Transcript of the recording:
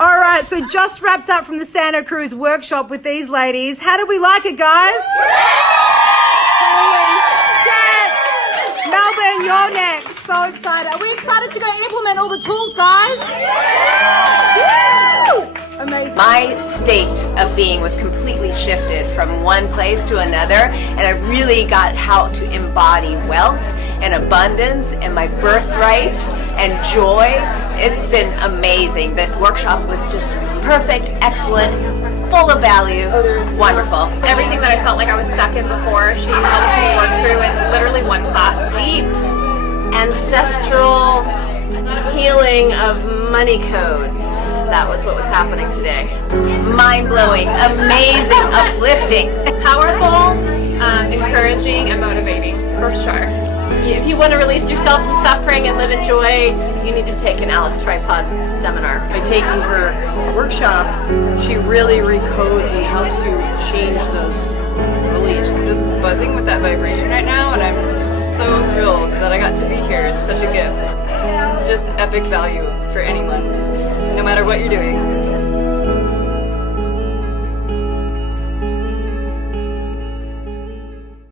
All right, so just wrapped up from the Santa Cruz workshop with these ladies. How did we like it, guys? Holy shit! Melbourne, you're next. So excited. Are we excited to go implement all the tools, guys? Woo! Amazing. My state of being was completely shifted from one place to another, and I really got how to embody wealth and abundance and my birthright and joy. It's been amazing. The workshop was just perfect, excellent, full of value, wonderful. Everything that I felt like I was stuck in before, she helped me work through in literally one class. Deep ancestral healing of money codes. That was what was happening today. Mind-blowing, amazing, uplifting. Powerful, encouraging, and motivating, for sure. If you want to release yourself from suffering and live in joy, you need to take an Alex Tripod seminar. By taking her workshop, she really recodes and helps you change those beliefs. I'm just buzzing with that vibration right now, and I'm so thrilled that I got to be here. It's such a gift. It's just epic value for anyone, no matter what you're doing.